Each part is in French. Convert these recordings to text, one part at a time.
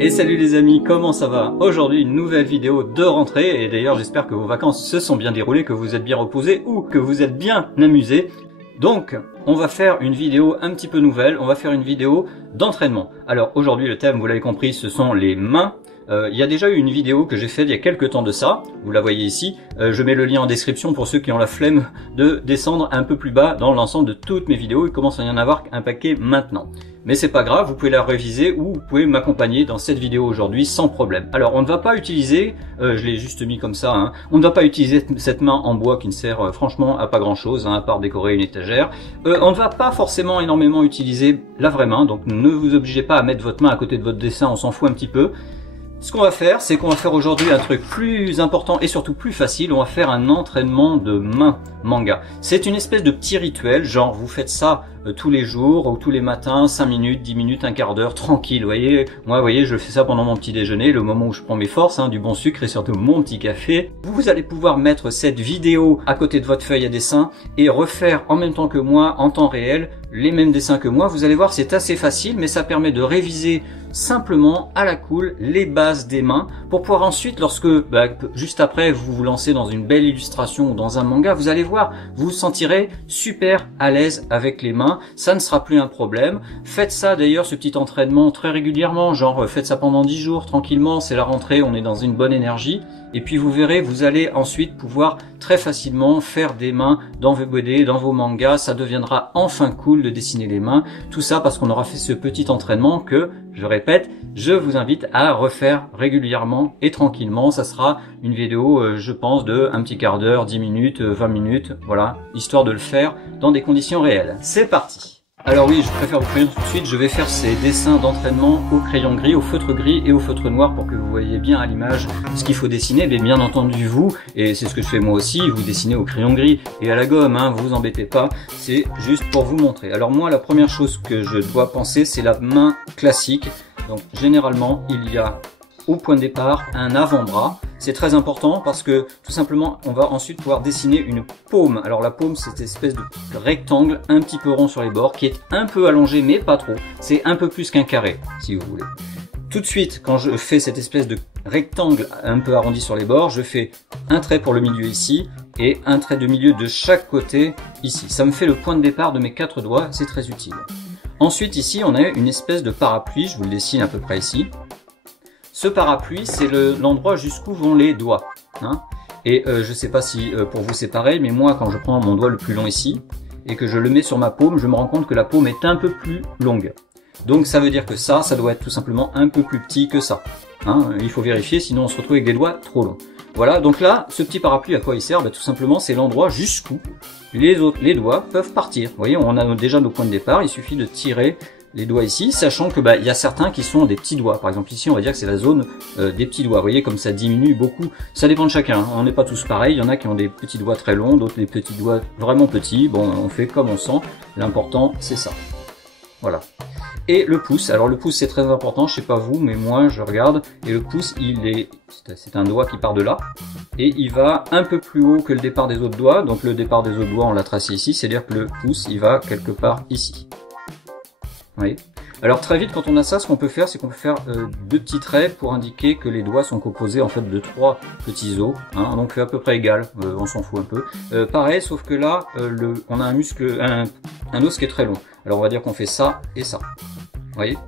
Et salut les amis, comment ça va? Aujourd'hui une nouvelle vidéo de rentrée, et d'ailleurs j'espère que vos vacances se sont bien déroulées, que vous êtes bien reposés ou que vous êtes bien amusés. Donc on va faire une vidéo un petit peu nouvelle, on va faire une vidéo d'entraînement. Alors aujourd'hui le thème, vous l'avez compris, ce sont les mains. Il y a déjà eu une vidéo que j'ai faite il y a quelques temps de ça, vous la voyez ici, je mets le lien en description pour ceux qui ont la flemme de descendre un peu plus bas dans l'ensemble de toutes mes vidéos, il commence à y en avoir un paquet maintenant. Mais c'est pas grave, vous pouvez la réviser ou vous pouvez m'accompagner dans cette vidéo aujourd'hui sans problème. Alors on ne va pas utiliser, je l'ai juste mis comme ça, hein, on ne va pas utiliser cette main en bois qui ne sert franchement à pas grand chose, hein, à part décorer une étagère. On ne va pas forcément énormément utiliser la vraie main, donc ne vous obligez pas à mettre votre main à côté de votre dessin, on s'en fout un petit peu. Ce qu'on va faire, c'est qu'on va faire aujourd'hui un truc plus important et surtout plus facile, on va faire un entraînement de main manga. C'est une espèce de petit rituel, genre vous faites ça tous les jours ou tous les matins, 5 minutes, 10 minutes, un quart d'heure, tranquille, vous voyez. Moi, vous voyez, je fais ça pendant mon petit déjeuner, le moment où je prends mes forces, hein, du bon sucre et surtout mon petit café. Vous allez pouvoir mettre cette vidéo à côté de votre feuille à dessin et refaire en même temps que moi, en temps réel, les mêmes dessins que moi. Vous allez voir, c'est assez facile, mais ça permet de réviser simplement à la cool les bases des mains pour pouvoir ensuite, lorsque juste après vous vous lancez dans une belle illustration ou dans un manga, vous allez voir, vous vous sentirez super à l'aise avec les mains, ça ne sera plus un problème. Faites ça d'ailleurs, ce petit entraînement très régulièrement, genre faites ça pendant 10 jours tranquillement, c'est la rentrée, on est dans une bonne énergie. Et puis vous verrez, vous allez ensuite pouvoir très facilement faire des mains dans vos BD, dans vos mangas. Ça deviendra enfin cool de dessiner les mains. Tout ça parce qu'on aura fait ce petit entraînement que, je répète, je vous invite à refaire régulièrement et tranquillement. Ça sera une vidéo, je pense, de un petit quart d'heure, 10 minutes, 20 minutes, voilà, histoire de le faire dans des conditions réelles. C'est parti! Alors oui, je préfère vous prévenir tout de suite, je vais faire ces dessins d'entraînement au crayon gris, au feutre gris et au feutre noir pour que vous voyez bien à l'image ce qu'il faut dessiner. Mais bien entendu vous, et c'est ce que je fais moi aussi, vous dessinez au crayon gris et à la gomme, hein, vous embêtez pas, c'est juste pour vous montrer. Alors moi, la première chose que je dois penser, c'est la main classique. Donc généralement, il y a au point de départ un avant-bras. C'est très important parce que tout simplement on va ensuite pouvoir dessiner une paume. Alors la paume, c'est cette espèce de rectangle un petit peu rond sur les bords qui est un peu allongé mais pas trop. C'est un peu plus qu'un carré si vous voulez. Tout de suite, quand je fais cette espèce de rectangle un peu arrondi sur les bords, je fais un trait pour le milieu ici et un trait de milieu de chaque côté ici. Ça me fait le point de départ de mes 4 doigts, c'est très utile. Ensuite ici on a une espèce de parapluie, je vous le dessine à peu près ici. Ce parapluie, c'est l'endroit jusqu'où vont les doigts. Hein. Et je sais pas si pour vous c'est pareil, mais moi quand je prends mon doigt le plus long ici, et que je le mets sur ma paume, je me rends compte que la paume est un peu plus longue. Donc ça veut dire que ça doit être tout simplement un peu plus petit que ça. Hein. Il faut vérifier, sinon on se retrouve avec des doigts trop longs. Voilà, donc là, ce petit parapluie, à quoi il sert? Tout simplement, c'est l'endroit jusqu'où les doigts peuvent partir. Vous voyez, on a déjà nos points de départ, il suffit de tirer les doigts ici, sachant que il y a certains qui sont des petits doigts. Par exemple ici on va dire que c'est la zone des petits doigts. Vous voyez comme ça diminue beaucoup. Ça dépend de chacun, on n'est pas tous pareils. Il y en a qui ont des petits doigts très longs, d'autres des petits doigts vraiment petits. Bon, on fait comme on sent. L'important c'est ça. Voilà. Et le pouce, alors le pouce c'est très important, je sais pas vous, mais moi je regarde, et le pouce c'est un doigt qui part de là, et il va un peu plus haut que le départ des autres doigts. Donc le départ des autres doigts on l'a tracé ici, c'est-à-dire que le pouce il va quelque part ici. Oui. Alors très vite quand on a ça, ce qu'on peut faire, c'est qu'on peut faire 2 petits traits pour indiquer que les doigts sont composés en fait de 3 petits os, hein, donc à peu près égal, on s'en fout un peu. Pareil, sauf que là, on a un muscle, un os qui est très long. Alors on va dire qu'on fait ça et ça. Vous voyez ?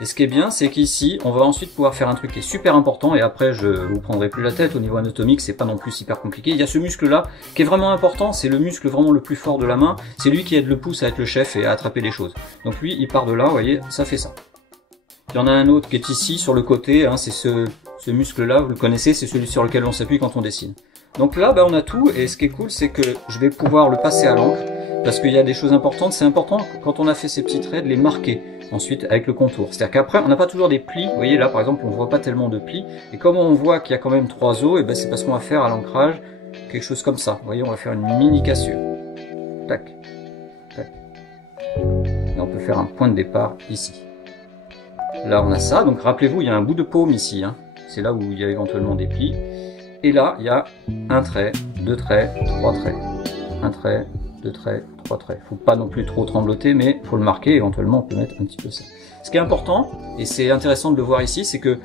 Et ce qui est bien, c'est qu'ici, on va ensuite pouvoir faire un truc qui est super important, et après je vous prendrai plus la tête, au niveau anatomique, c'est pas non plus super compliqué. Il y a ce muscle-là qui est vraiment important, c'est le muscle vraiment le plus fort de la main, c'est lui qui aide le pouce à être le chef et à attraper les choses. Donc lui, il part de là, vous voyez, ça fait ça. Il y en a un autre qui est ici, sur le côté, hein, c'est ce muscle-là, vous le connaissez, c'est celui sur lequel on s'appuie quand on dessine. Donc là, on a tout, et ce qui est cool, c'est que je vais pouvoir le passer à l'encre, parce qu'il y a des choses importantes. C'est important, quand on a fait ces petits traits, de les marquer ensuite avec le contour. C'est-à-dire qu'après, on n'a pas toujours des plis. Vous voyez là, par exemple, on voit pas tellement de plis. Et comme on voit qu'il y a quand même 3 os, et c'est parce qu'on va faire à l'ancrage quelque chose comme ça. Vous voyez, on va faire une mini cassure. Tac, tac. Et on peut faire un point de départ ici. Là, on a ça. Donc rappelez-vous, il y a un bout de paume ici. Hein. C'est là où il y a éventuellement des plis. Et là, il y a un trait, 2 traits, 3 traits. Un trait, 2 traits, 3 traits. Faut pas non plus trop trembloter, mais faut le marquer. Éventuellement, on peut mettre un petit peu ça. Ce qui est important, et c'est intéressant de le voir ici, c'est que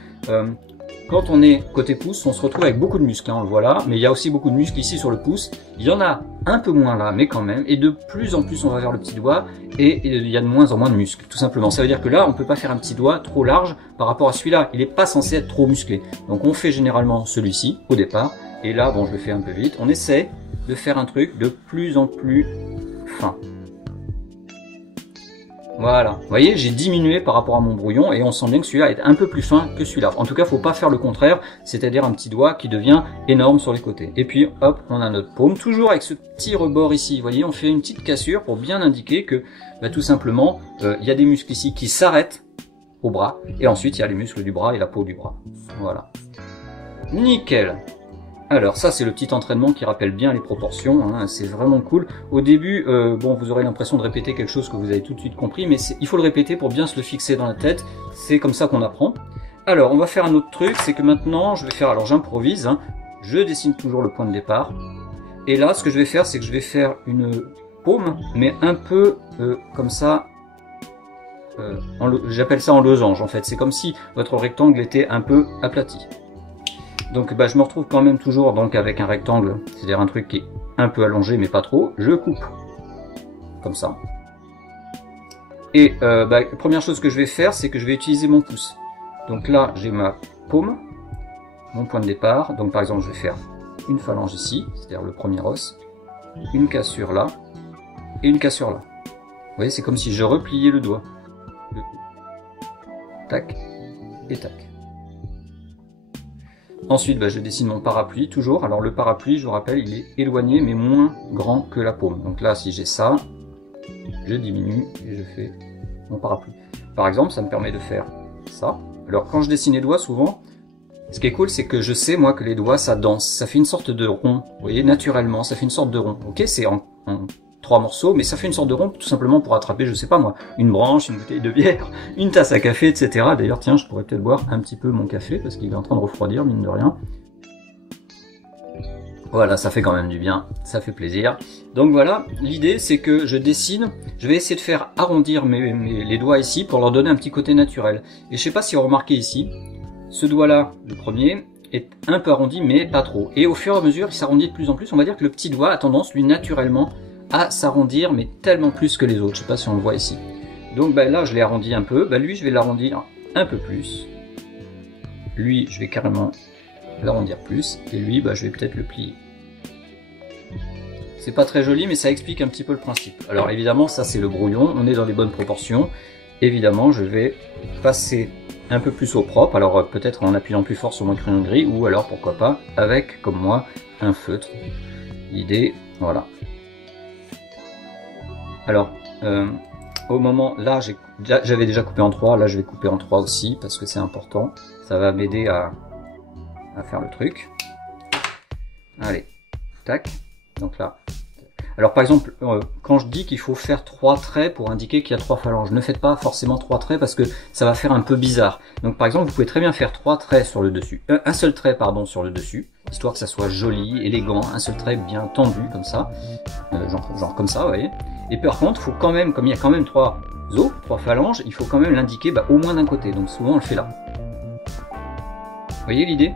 quand on est côté pouce, on se retrouve avec beaucoup de muscles, hein, on le voit là, mais il y a aussi beaucoup de muscles ici sur le pouce. Il y en a un peu moins là, mais quand même, et de plus en plus on va vers le petit doigt, et il y a de moins en moins de muscles, tout simplement. Ça veut dire que là, on peut pas faire un petit doigt trop large par rapport à celui-là, il n'est pas censé être trop musclé. Donc on fait généralement celui-ci, au départ, et là, bon, je le fais un peu vite, on essaie de faire un truc de plus en plus fin. Voilà, vous voyez, j'ai diminué par rapport à mon brouillon et on sent bien que celui-là est un peu plus fin que celui-là. En tout cas, faut pas faire le contraire, c'est-à-dire un petit doigt qui devient énorme sur les côtés. Et puis, hop, on a notre paume, toujours avec ce petit rebord ici. Vous voyez, on fait une petite cassure pour bien indiquer que, bah, tout simplement, il y a des muscles ici qui s'arrêtent au bras. Et ensuite, il y a les muscles du bras et la peau du bras. Voilà. Nickel. Alors ça c'est le petit entraînement qui rappelle bien les proportions, hein, c'est vraiment cool. Au début, bon, vous aurez l'impression de répéter quelque chose que vous avez tout de suite compris, mais il faut le répéter pour bien se le fixer dans la tête, c'est comme ça qu'on apprend. Alors on va faire un autre truc, c'est que maintenant je vais faire, alors j'improvise, hein, je dessine toujours le point de départ, et là ce que je vais faire c'est que je vais faire une paume, mais un peu comme ça, j'appelle ça en losange en fait, c'est comme si votre rectangle était un peu aplati. Donc bah, je me retrouve quand même toujours donc avec un rectangle, c'est-à-dire un truc qui est un peu allongé mais pas trop, je coupe comme ça. Et bah, la première chose que je vais faire, c'est que je vais utiliser mon pouce. Donc là j'ai ma paume, mon point de départ, donc par exemple je vais faire une phalange ici, c'est-à-dire le premier os, une cassure là, et une cassure là. Vous voyez, c'est comme si je repliais le doigt. Tac, et tac. Ensuite, bah, je dessine mon parapluie, toujours. Alors le parapluie, je vous rappelle, il est éloigné, mais moins grand que la paume. Donc là, si j'ai ça, je diminue et je fais mon parapluie. Par exemple, ça me permet de faire ça. Alors quand je dessine les doigts, souvent, ce qui est cool, c'est que je sais, moi, que les doigts, ça danse. Ça fait une sorte de rond. Vous voyez, naturellement, ça fait une sorte de rond. Ok, c'est en 3 morceaux, mais ça fait une sorte de rond, tout simplement pour attraper, je sais pas moi, une branche, une bouteille de bière, une tasse à café, etc. D'ailleurs, tiens, je pourrais peut-être boire un petit peu mon café, parce qu'il est en train de refroidir, mine de rien. Voilà, ça fait quand même du bien, ça fait plaisir. Donc voilà, l'idée c'est que je dessine, je vais essayer de faire arrondir les doigts ici, pour leur donner un petit côté naturel. Et je sais pas si vous remarquez ici, ce doigt-là, le premier, est un peu arrondi, mais pas trop. Et au fur et à mesure, il s'arrondit de plus en plus. On va dire que le petit doigt a tendance, lui, naturellement, à s'arrondir, mais tellement plus que les autres. Je sais pas si on le voit ici. Donc bah, là, je l'ai arrondi un peu. Bah, lui, je vais l'arrondir un peu plus. Lui, je vais carrément l'arrondir plus. Et lui, bah, je vais peut-être le plier. C'est pas très joli, mais ça explique un petit peu le principe. Alors évidemment, ça c'est le brouillon. On est dans les bonnes proportions. Évidemment, je vais passer un peu plus au propre. Alors peut-être en appuyant plus fort sur mon crayon gris, ou alors pourquoi pas avec, comme moi, un feutre. L'idée, voilà. Alors, au moment, là, j'avais déjà coupé en 3, là je vais couper en 3 aussi, parce que c'est important, ça va m'aider à faire le truc. Allez, tac, donc là. Alors par exemple, quand je dis qu'il faut faire 3 traits pour indiquer qu'il y a 3 phalanges, ne faites pas forcément 3 traits parce que ça va faire un peu bizarre. Donc par exemple, vous pouvez très bien faire 3 traits sur le dessus, un seul trait pardon sur le dessus, histoire que ça soit joli, élégant, un seul trait bien tendu comme ça, genre comme ça, vous voyez. Et par contre, il faut quand même, comme il y a quand même 3 os, 3 phalanges, il faut quand même l'indiquer au moins d'un côté, donc souvent on le fait là. Vous voyez l'idée?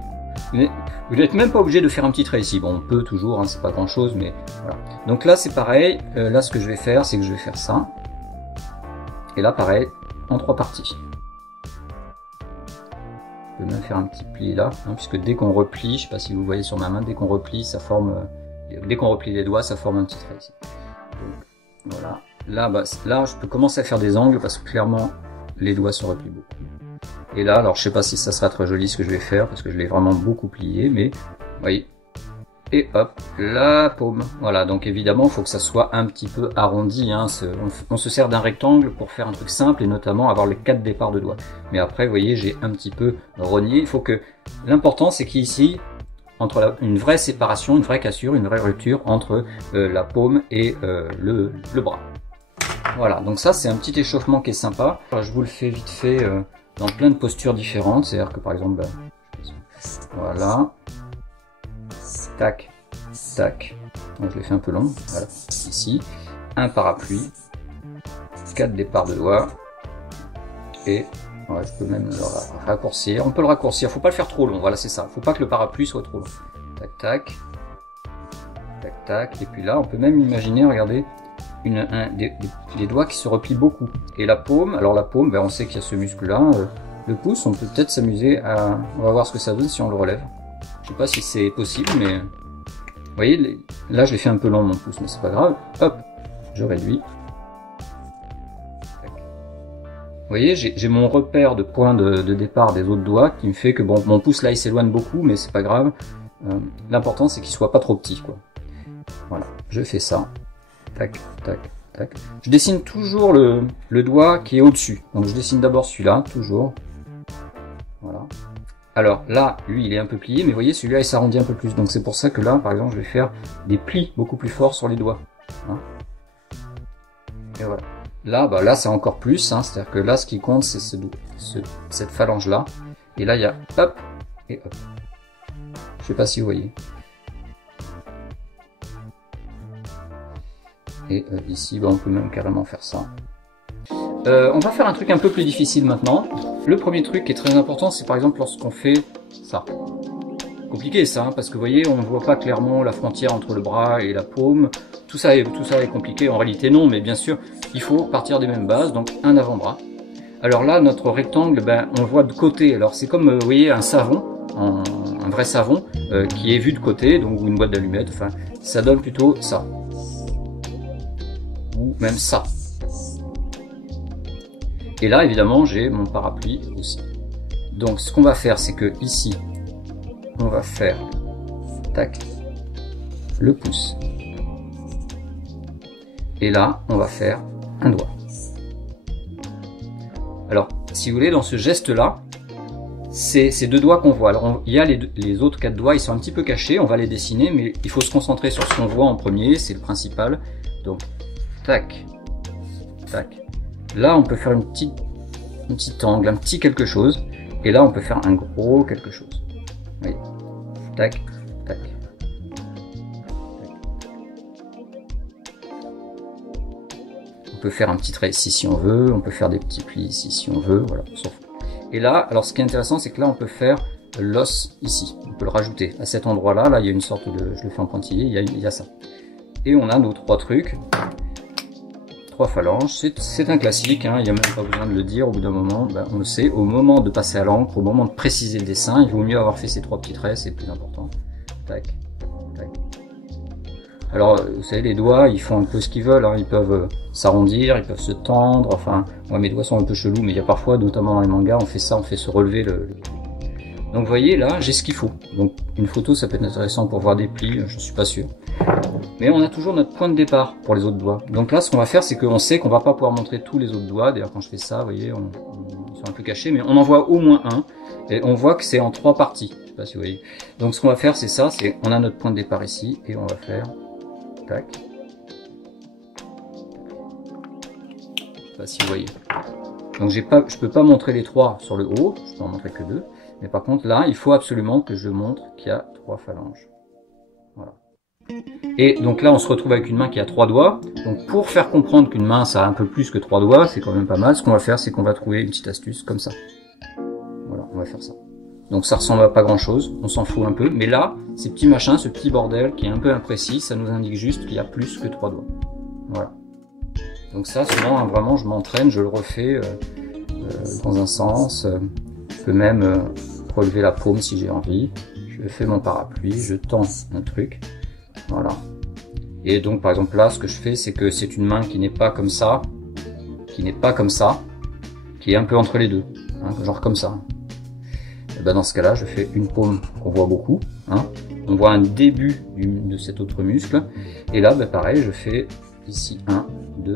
Vous n'êtes même pas obligé de faire un petit trait ici, bon on peut toujours, hein, c'est pas grand chose, mais voilà. Donc là c'est pareil, là ce que je vais faire, c'est que je vais faire ça, et là pareil, en 3 parties. Je peux même faire un petit pli là, hein, puisque dès qu'on replie, je sais pas si vous voyez sur ma main, dès qu'on replie, ça forme, dès qu'on replie les doigts, ça forme un petit trait ici. Donc, voilà, là, là je peux commencer à faire des angles, parce que clairement, les doigts se replient beaucoup. Et là, alors je sais pas si ça sera très joli ce que je vais faire, parce que je l'ai vraiment beaucoup plié, mais, vous voyez, et hop, la paume. Voilà, donc évidemment, il faut que ça soit un petit peu arrondi, hein. On se sert d'un rectangle pour faire un truc simple, et notamment avoir les 4 départs de doigts. Mais après, vous voyez, j'ai un petit peu rogné. Il faut que, l'important, c'est qu'ici, entre une vraie séparation, une vraie cassure, une vraie rupture entre la paume et le bras. Voilà, donc ça, c'est un petit échauffement qui est sympa. Je vous le fais vite fait dans plein de postures différentes, c'est-à-dire que par exemple, voilà, tac, tac, donc je l'ai fait un peu long, voilà, ici, un parapluie, 4 départs de doigts, Et ouais, je peux même le raccourcir. On peut le raccourcir, faut pas le faire trop long. Voilà, c'est ça. Faut pas que le parapluie soit trop long. Tac, tac. Tac, tac. Et puis là, on peut même imaginer, regardez, des doigts qui se replient beaucoup. Et la paume, alors la paume, ben, on sait qu'il y a ce muscle-là. Le pouce, on peut peut-être s'amuser à... On va voir ce que ça donne si on le relève. Je sais pas si c'est possible, mais... Vous voyez, là, je l'ai fait un peu long, mon pouce, mais c'est pas grave. Hop, je réduis. Tac. Vous voyez, j'ai mon repère de point de départ des autres doigts qui me fait que, bon, mon pouce, là, il s'éloigne beaucoup, mais c'est pas grave. L'important, c'est qu'il soit pas trop petit, quoi. Voilà, je fais ça. Tac, tac, tac. Je dessine toujours le doigt qui est au-dessus. Donc je dessine d'abord celui-là, toujours. Voilà. Alors là, lui, il est un peu plié, mais vous voyez, celui-là, il s'arrondit un peu plus. Donc c'est pour ça que là, par exemple, je vais faire des plis beaucoup plus forts sur les doigts. Hein. Et voilà. Là, bah, là, c'est encore plus. Hein. C'est-à-dire que là, ce qui compte, c'est cette phalange-là. Et là, il y a hop et hop. Je sais pas si vous voyez. Et ici, bah, on peut même carrément faire ça. On va faire un truc un peu plus difficile maintenant. Le premier truc qui est très important, c'est par exemple lorsqu'on fait ça. Compliqué ça, hein, parce que vous voyez, on ne voit pas clairement la frontière entre le bras et la paume. Tout ça est compliqué. En réalité, non, mais bien sûr, il faut partir des mêmes bases. Donc, un avant-bras. Alors là, notre rectangle, ben, on le voit de côté. Alors, c'est comme, vous voyez, un savon, un vrai savon, qui est vu de côté, donc ou une boîte d'allumettes. Enfin, ça donne plutôt ça. Ou même ça. Et là, évidemment, j'ai mon parapluie aussi. Donc, ce qu'on va faire, c'est que ici, on va faire, tac, le pouce. Et là, on va faire un doigt. Alors, si vous voulez, dans ce geste-là, c'est ces deux doigts qu'on voit. Alors, il y a les autres 4 doigts, ils sont un petit peu cachés, on va les dessiner, mais il faut se concentrer sur ce qu'on voit en premier, c'est le principal. Donc, tac, tac. Là, on peut faire un petit angle, un petit quelque chose. Et là, on peut faire un gros quelque chose. Vous voyez. Tac, tac. On peut faire un petit trait ici si on veut. On peut faire des petits plis ici si on veut. Voilà, on s'en fout. Et là, alors ce qui est intéressant, c'est que là, on peut faire l'os ici. On peut le rajouter à cet endroit-là. Là, il y a une sorte de... Je le fais en pointillé, il y a ça. Et on a nos 3 trucs. 3 phalanges, c'est un classique, hein, il n'y a même pas besoin de le dire, au bout d'un moment, ben, on le sait, au moment de passer à l'encre, au moment de préciser le dessin, il vaut mieux avoir fait ces 3 petits traits, c'est plus important. Tac, tac. Alors, vous savez, les doigts, ils font un peu ce qu'ils veulent, hein, ils peuvent s'arrondir, ils peuvent se tendre, enfin, moi mes doigts sont un peu chelous, mais il y a parfois, notamment dans les mangas, on fait ça, on fait se relever Donc vous voyez, là, j'ai ce qu'il faut. Donc une photo, ça peut être intéressant pour voir des plis, je suis pas sûr. Mais on a toujours notre point de départ pour les autres doigts. Donc là, ce qu'on va faire, c'est qu'on sait qu'on va pas pouvoir montrer tous les autres doigts. D'ailleurs, quand je fais ça, vous voyez, ils sont un peu cachés, mais on en voit au moins un. Et on voit que c'est en 3 parties. Je sais pas si vous voyez. Donc ce qu'on va faire, c'est ça, c'est on a notre point de départ ici, et on va faire tac. Je sais pas si vous voyez. Donc je peux pas montrer les 3 sur le haut, je peux en montrer que 2. Mais par contre là, il faut absolument que je montre qu'il y a 3 phalanges. Voilà. Et donc là, on se retrouve avec une main qui a 3 doigts. Donc pour faire comprendre qu'une main, ça a un peu plus que 3 doigts, c'est quand même pas mal. Ce qu'on va faire, c'est qu'on va trouver une petite astuce comme ça. Voilà, on va faire ça. Donc ça ressemble à pas grand chose, on s'en fout un peu. Mais là, ces petits machins, ce petit bordel qui est un peu imprécis, ça nous indique juste qu'il y a plus que 3 doigts. Voilà. Donc ça, souvent, hein, vraiment, je m'entraîne, je le refais dans un sens. Je peux même relever la paume si j'ai envie. Je fais mon parapluie, je tends un truc. Voilà. Et donc par exemple là, ce que je fais, c'est que c'est une main qui n'est pas comme ça, qui n'est pas comme ça, qui est un peu entre les deux, hein, genre comme ça. Et ben dans ce cas-là, je fais une paume qu'on voit beaucoup. Hein. On voit un début de cet autre muscle. Et là, ben pareil, je fais ici 1, 2,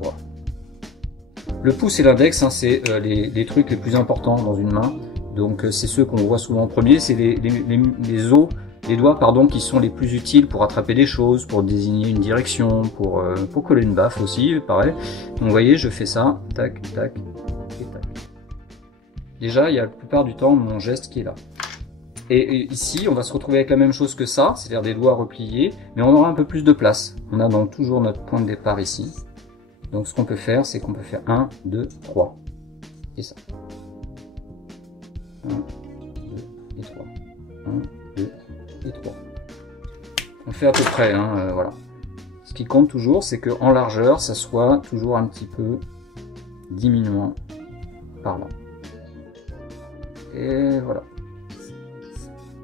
3. Le pouce et l'index, hein, c'est les trucs les plus importants dans une main. Donc c'est ceux qu'on voit souvent en premier, c'est les doigts pardon, qui sont les plus utiles pour attraper des choses, pour désigner une direction, pour coller une baffe aussi, pareil. Donc vous voyez, je fais ça, tac, tac, et tac. Déjà, il y a la plupart du temps mon geste qui est là. Et ici, on va se retrouver avec la même chose que ça, c'est-à-dire des doigts repliés, mais on aura un peu plus de place. On a donc toujours notre point de départ ici. Donc ce qu'on peut faire, c'est qu'on peut faire 1, 2, 3. et ça. 1, 2 et 3. 1, 2 et 3. On fait à peu près, hein, voilà. Ce qui compte toujours, c'est que en largeur, ça soit toujours un petit peu diminuant par là. Et voilà.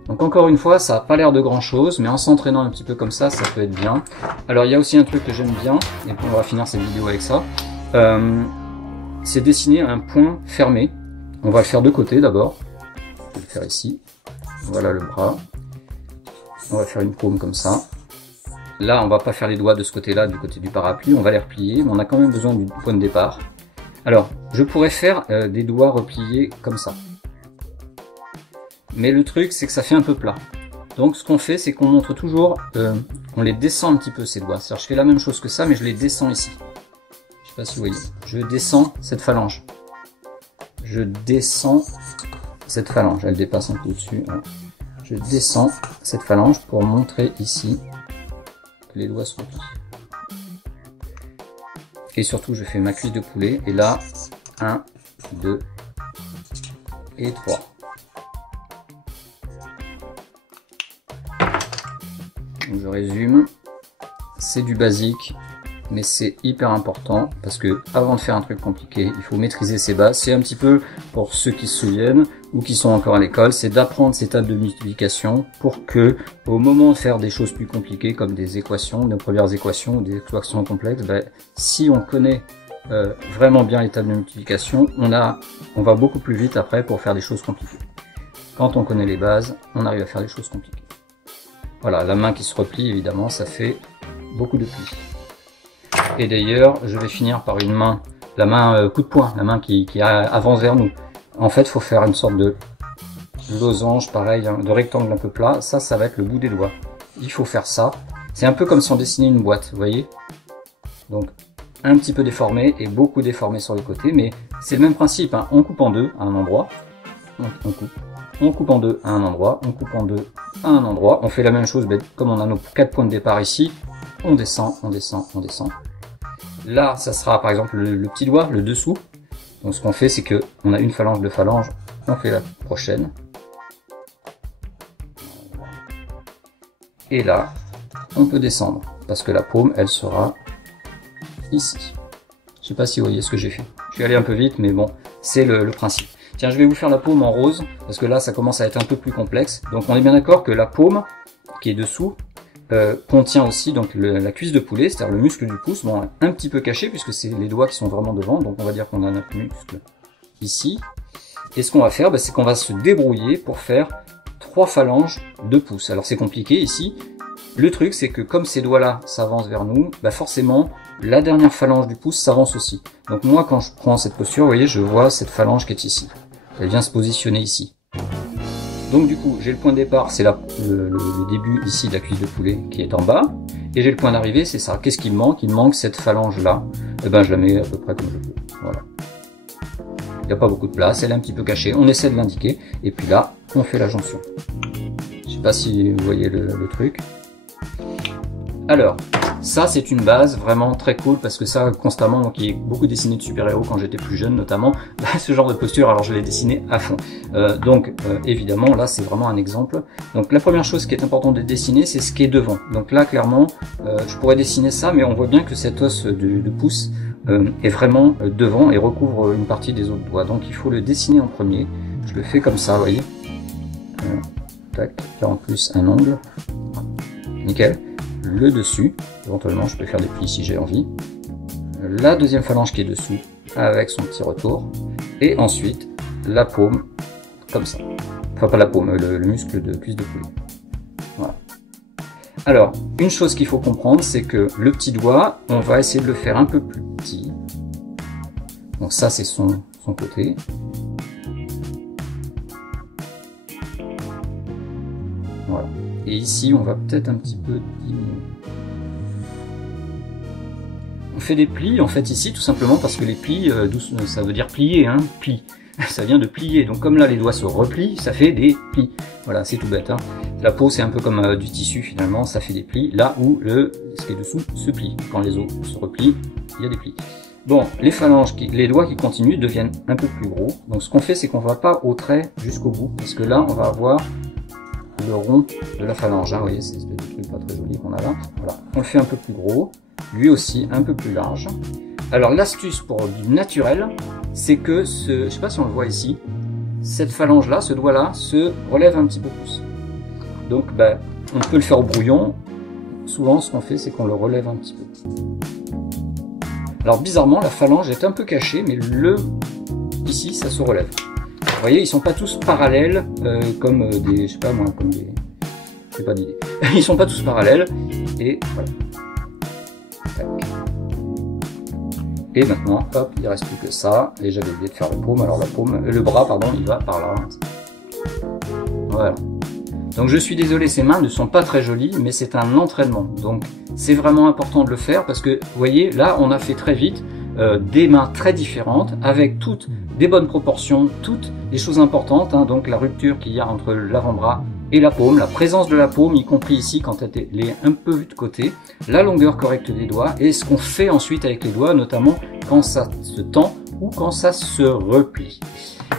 Donc encore une fois, ça n'a pas l'air de grand chose, mais en s'entraînant un petit peu comme ça peut être bien. Alors il y a aussi un truc que j'aime bien, et puis on va finir cette vidéo avec ça, c'est dessiner un point fermé. On va le faire de côté d'abord. Je vais le faire ici. Voilà le bras. On va faire une paume comme ça. Là, on va pas faire les doigts de ce côté-là, du côté du parapluie, on va les replier, mais on a quand même besoin du point de départ. Alors, je pourrais faire des doigts repliés comme ça. Mais le truc, c'est que ça fait un peu plat. Donc, ce qu'on fait, c'est qu'on montre toujours, on les descend un petit peu, ces doigts. C'est-à-dire, je fais la même chose que ça, mais je les descends ici. Je sais pas si vous voyez. Je descends cette phalange. Je descends cette phalange. Elle dépasse un peu au-dessus. Voilà. Je descends cette phalange pour montrer ici que les doigts sont pliés. Et surtout, je fais ma cuisse de poulet. Et là, 1, 2 et 3. Donc je résume. C'est du basique, mais c'est hyper important parce que avant de faire un truc compliqué, il faut maîtriser ses bases. C'est un petit peu pour ceux qui se souviennent ou qui sont encore à l'école, c'est d'apprendre ces tables de multiplication pour que, au moment de faire des choses plus compliquées comme des équations, nos premières équations ou des équations complexes, ben, si on connaît vraiment bien les tables de multiplication, on va beaucoup plus vite après pour faire des choses compliquées. Quand on connaît les bases, on arrive à faire des choses compliquées. Voilà, la main qui se replie, évidemment, ça fait beaucoup de plis. Et d'ailleurs, je vais finir par une main, la main coup de poing, la main qui avance vers nous. En fait, il faut faire une sorte de losange, pareil, hein, de rectangle un peu plat. Ça va être le bout des doigts. Il faut faire ça. C'est un peu comme si on dessinait une boîte, vous voyez. Donc, un petit peu déformé et beaucoup déformé sur les côtés, mais c'est le même principe, hein. On coupe en deux à un endroit, on coupe. On coupe en deux à un endroit, on coupe en deux à un endroit. On fait la même chose, comme on a nos 4 points de départ ici. On descend, on descend, on descend. Là, ça sera par exemple le petit doigt, le dessous. Donc ce qu'on fait, c'est que on a une phalange, deux phalanges, on fait la prochaine. Et là, on peut descendre, parce que la paume, elle sera ici. Je sais pas si vous voyez ce que j'ai fait. Je suis allé un peu vite, mais bon, c'est le principe. Tiens, je vais vous faire la paume en rose, parce que là, ça commence à être un peu plus complexe. Donc on est bien d'accord que la paume, qui est dessous, contient aussi donc la cuisse de poulet, c'est-à-dire le muscle du pouce, bon, un petit peu caché puisque c'est les doigts qui sont vraiment devant, donc on va dire qu'on a un muscle ici. Et ce qu'on va faire, c'est qu'on va se débrouiller pour faire 3 phalanges de pouce. Alors c'est compliqué ici. Le truc, c'est que comme ces doigts-là s'avancent vers nous, forcément, la dernière phalange du pouce s'avance aussi. Donc moi, quand je prends cette posture, vous voyez, je vois cette phalange qui est ici. Elle vient se positionner ici. Donc du coup, j'ai le point de départ, c'est le début ici de la cuisse de poulet qui est en bas. Et j'ai le point d'arrivée, c'est ça. Qu'est-ce qui me manque? Il me manque cette phalange-là. Et je la mets à peu près comme je peux. Voilà. Il n'y a pas beaucoup de place, elle est un petit peu cachée. On essaie de l'indiquer. Et puis là, on fait la jonction. Je sais pas si vous voyez le truc. Alors, ça c'est une base vraiment très cool parce que ça constamment, moi qui ai beaucoup dessiné de super-héros quand j'étais plus jeune notamment, ce genre de posture, alors je l'ai dessiné à fond. Évidemment là c'est vraiment un exemple. Donc la première chose qui est importante de dessiner, c'est ce qui est devant. Donc là clairement, je pourrais dessiner ça, mais on voit bien que cet os de pouce est vraiment devant et recouvre une partie des autres doigts. Donc il faut le dessiner en premier. Je le fais comme ça, vous voyez. Tac, faire en plus un ongle. Nickel. Le dessus, éventuellement je peux faire des plis si j'ai envie, la deuxième phalange qui est dessous avec son petit retour, et ensuite la paume comme ça, enfin pas la paume, le muscle de cuisse de poulet. Voilà. Alors une chose qu'il faut comprendre, c'est que le petit doigt, on va essayer de le faire un peu plus petit, donc ça c'est son côté. Voilà. Et ici, on va peut-être un petit peu diminuer. On fait des plis, en fait, ici, tout simplement parce que les plis, ça veut dire plier, hein, pli. Ça vient de plier. Donc, comme là, les doigts se replient, ça fait des plis. Voilà, c'est tout bête, hein. La peau, c'est un peu comme du tissu, finalement, ça fait des plis. Là où ce qui est dessous se plie. Quand les os se replient, il y a des plis. Bon, les phalanges, les doigts qui continuent deviennent un peu plus gros. Donc ce qu'on fait, c'est qu'on va pas au trait jusqu'au bout, parce que là, on va avoir le rond de la phalange. Hein, vous voyez, c'est le truc pas très joli qu'on a là. Voilà, on le fait un peu plus gros, lui aussi un peu plus large. Alors l'astuce pour du naturel, c'est que je sais pas si on le voit ici, cette phalange là, ce doigt là, se relève un petit peu plus. Donc ben, on peut le faire au brouillon. Souvent ce qu'on fait, c'est qu'on le relève un petit peu. Alors bizarrement, la phalange est un peu cachée, mais ici ça se relève. Vous voyez, ils sont pas tous parallèles comme des, je sais pas moi, comme des, j'ai pas d'idée. Ils sont pas tous parallèles et voilà. Tac. Et maintenant, hop, il reste plus que ça. Et j'avais oublié de faire la paume. Alors le bras, pardon, il va par là. Voilà. Donc je suis désolé, ces mains ne sont pas très jolies, mais c'est un entraînement. Donc c'est vraiment important de le faire parce que, vous voyez, là, on a fait très vite des mains très différentes, avec toutes des bonnes proportions, toutes les choses importantes. Hein, donc la rupture qu'il y a entre l'avant-bras et la paume, la présence de la paume, y compris ici quand elle est un peu vue de côté, la longueur correcte des doigts, et ce qu'on fait ensuite avec les doigts, notamment quand ça se tend ou quand ça se replie.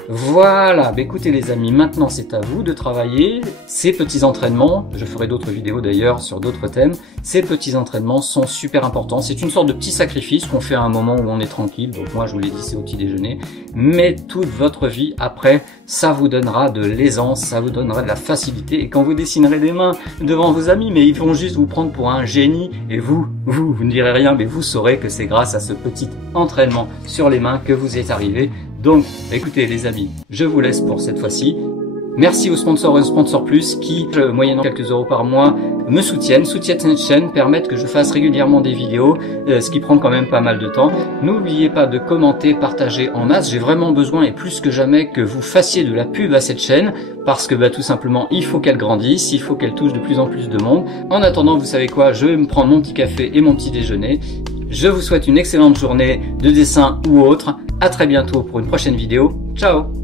Voilà, bah écoutez les amis, maintenant c'est à vous de travailler ces petits entraînements. Je ferai d'autres vidéos d'ailleurs sur d'autres thèmes. Ces petits entraînements sont super importants. C'est une sorte de petit sacrifice qu'on fait à un moment où on est tranquille. Donc moi je vous l'ai dit, c'est au petit déjeuner. Mais toute votre vie après, ça vous donnera de l'aisance, ça vous donnera de la facilité. Et quand vous dessinerez des mains devant vos amis, mais ils vont juste vous prendre pour un génie. Et vous ne direz rien, mais vous saurez que c'est grâce à ce petit entraînement sur les mains que vous êtes arrivé. Donc, écoutez les amis, je vous laisse pour cette fois-ci. Merci aux sponsors et aux sponsors plus qui, moyennant quelques euros par mois, me soutiennent cette chaîne, permettent que je fasse régulièrement des vidéos, ce qui prend quand même pas mal de temps. N'oubliez pas de commenter, partager en masse. J'ai vraiment besoin, et plus que jamais, que vous fassiez de la pub à cette chaîne, parce que bah, tout simplement, il faut qu'elle grandisse, il faut qu'elle touche de plus en plus de monde. En attendant, vous savez quoi, je vais me prendre mon petit café et mon petit déjeuner. Je vous souhaite une excellente journée de dessin ou autre. À très bientôt pour une prochaine vidéo. Ciao!